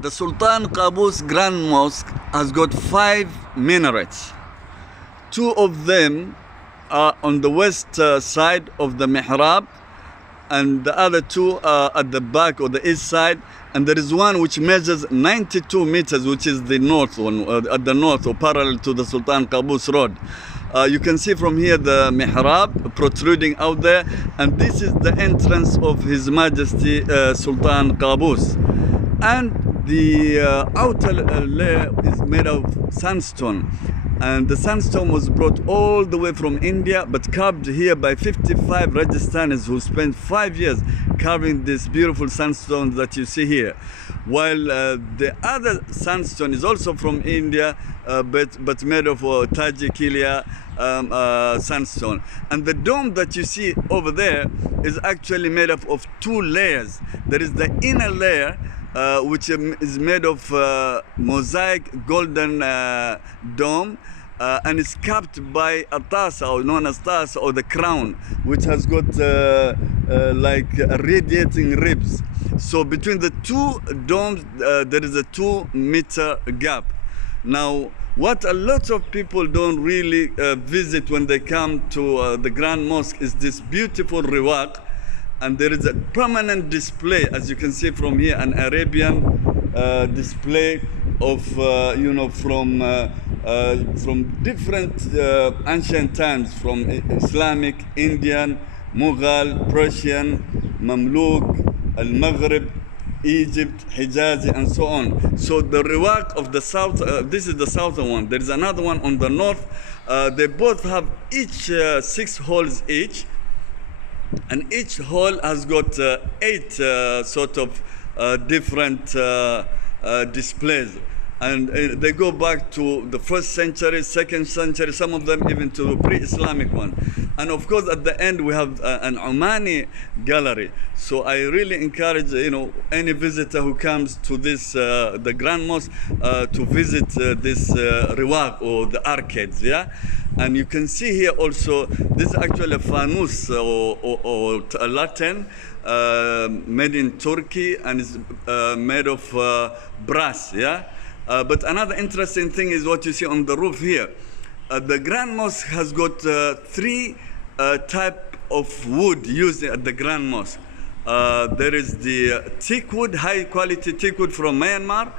The Sultan Qaboos Grand Mosque has got 5 minarets. 2 of them are on the west side of the mihrab, and the other 2 are at the back or the east side, and there is one which measures 92 meters, which is the north one, at the north or parallel to the Sultan Qaboos road. You can see from here the mihrab protruding out there, and this is the entrance of His Majesty Sultan Qaboos. And the outer layer is made of sandstone, and the sandstone was brought all the way from India but carved here by 55 Rajasthanis who spent 5 years carving this beautiful sandstone that you see here, while the other sandstone is also from India, but made of Tajikilia sandstone. And the dome that you see over there is actually made up of 2 layers. There is the inner layer, which is made of mosaic golden dome, and is capped by a tasa, or known as tasa, or the crown, which has got like radiating ribs. So between the 2 domes there is a 2-meter gap. Now, what a lot of people don't really visit when they come to the Grand Mosque is this beautiful riwaq. And there is a permanent display, as you can see from here, an Arabian display of from different ancient times, from Islamic, Indian, Mughal, Persian, Mamluk, Al-Maghrib, Egypt, Hijazi, and so on. So the riwaq of the south, this is the southern one. There is another one on the north. They both have each 6 holes each. And each hall has got 8 sort of different displays, and they go back to the 1st century, 2nd century, some of them even to the pre-Islamic one. And of course at the end we have an Omani gallery. So I really encourage any visitor who comes to this the Grand Mosque to visit this riwaq, or the arcades. And you can see here also, this is actually a fanus or Latin, made in Turkey, and is made of brass. But another interesting thing is what you see on the roof here. The Grand Mosque has got 3 type of wood used at the Grand Mosque. There is the teak wood, high quality teak wood from Myanmar,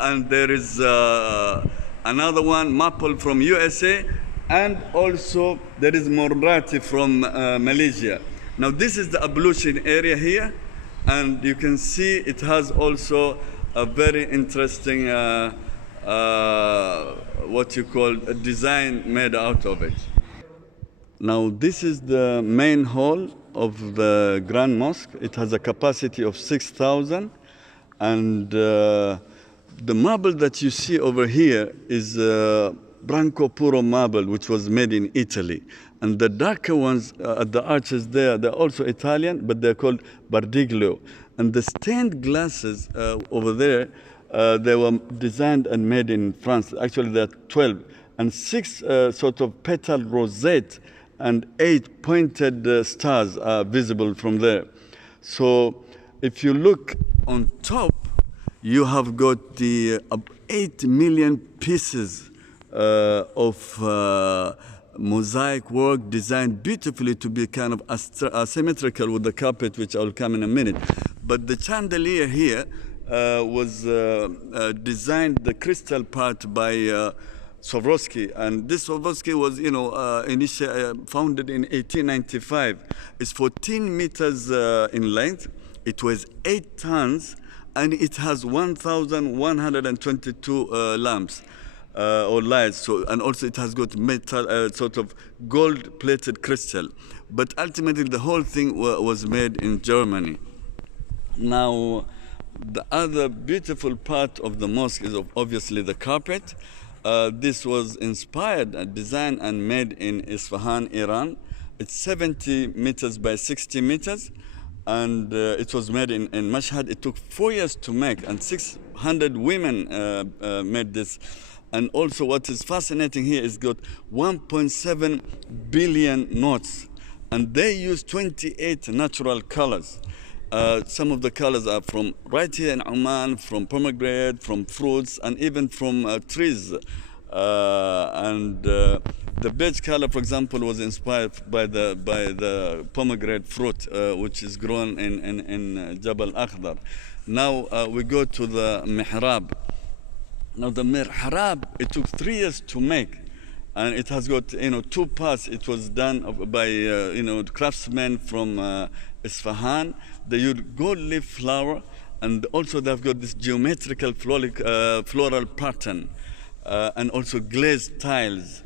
and there is another one, maple from USA, and also there is Morati from Malaysia. Now this is the ablution area here, and you can see it has also a very interesting what you call a design made out of it. Now this is the main hall of the Grand Mosque. It has a capacity of 6,000, and the marble that you see over here is Branco Puro marble, which was made in Italy. And the darker ones at the arches there, they're also Italian, but they're called Bardiglio. And the stained glasses over there, they were designed and made in France. Actually, there are 12. And 6 sort of petal rosette and 8 pointed stars are visible from there. So if you look on top, you have got the 8 million pieces of mosaic work designed beautifully to be kind of asymmetrical with the carpet, which I'll come in a minute. But the chandelier here was designed, the crystal part, by Swarovski, and this Swarovski was, initially founded in 1895. It's 14 meters in length. It weighs 8 tons, and it has 1,122 lamps. Or lights, and also it has got metal, sort of gold-plated crystal. But ultimately, the whole thing was made in Germany. Now, the other beautiful part of the mosque is obviously the carpet. This was inspired and designed and made in Isfahan, Iran. It's 70 meters by 60 meters, and it was made in Mashhad. It took 4 years to make, and 600 women made this. And also what is fascinating here is got 1.7 billion knots, and they use 28 natural colors. Some of the colors are from right here in Oman, from pomegranate, from fruits, and even from trees. The beige color, for example, was inspired by the pomegranate fruit, which is grown in Jabal Akhdar. Now we go to the mihrab. Now the mihrab, it took 3 years to make, and it has got 2 parts. It was done by craftsmen from Isfahan. They use gold leaf flower, and also they've got this geometrical floral pattern, and also glazed tiles.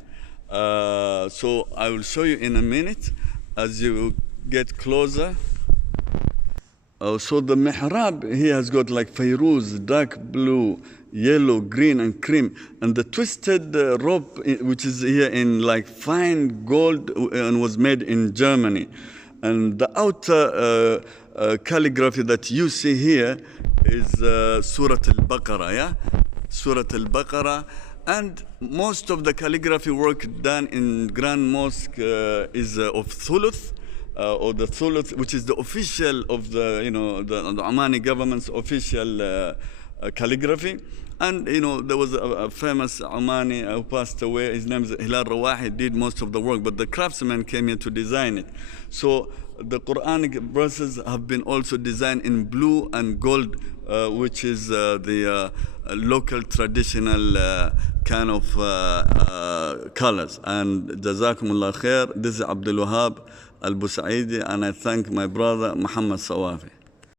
So I will show you in a minute as you get closer. So the mihrab, he has got like Fairuz, dark blue, yellow, green, and cream. And the twisted rope, which is here in like fine gold and was made in Germany. And the outer calligraphy that you see here is Surah Al-Baqarah, yeah? Surah Al-Baqarah. And most of the calligraphy work done in Grand Mosque is of Thuluth. Or the Thuluth, which is the official of the Omani government's official calligraphy. And there was a famous Omani who passed away. His name is Hilal Rawahi. Did most of the work, but the craftsman came here to design it. So the Quranic verses have been also designed in blue and gold, which is the local traditional kind of colors. And Jazakumullah khair. This is Abdul Wahab Al-Busaidi, and I thank my brother Muhammad Sawafi.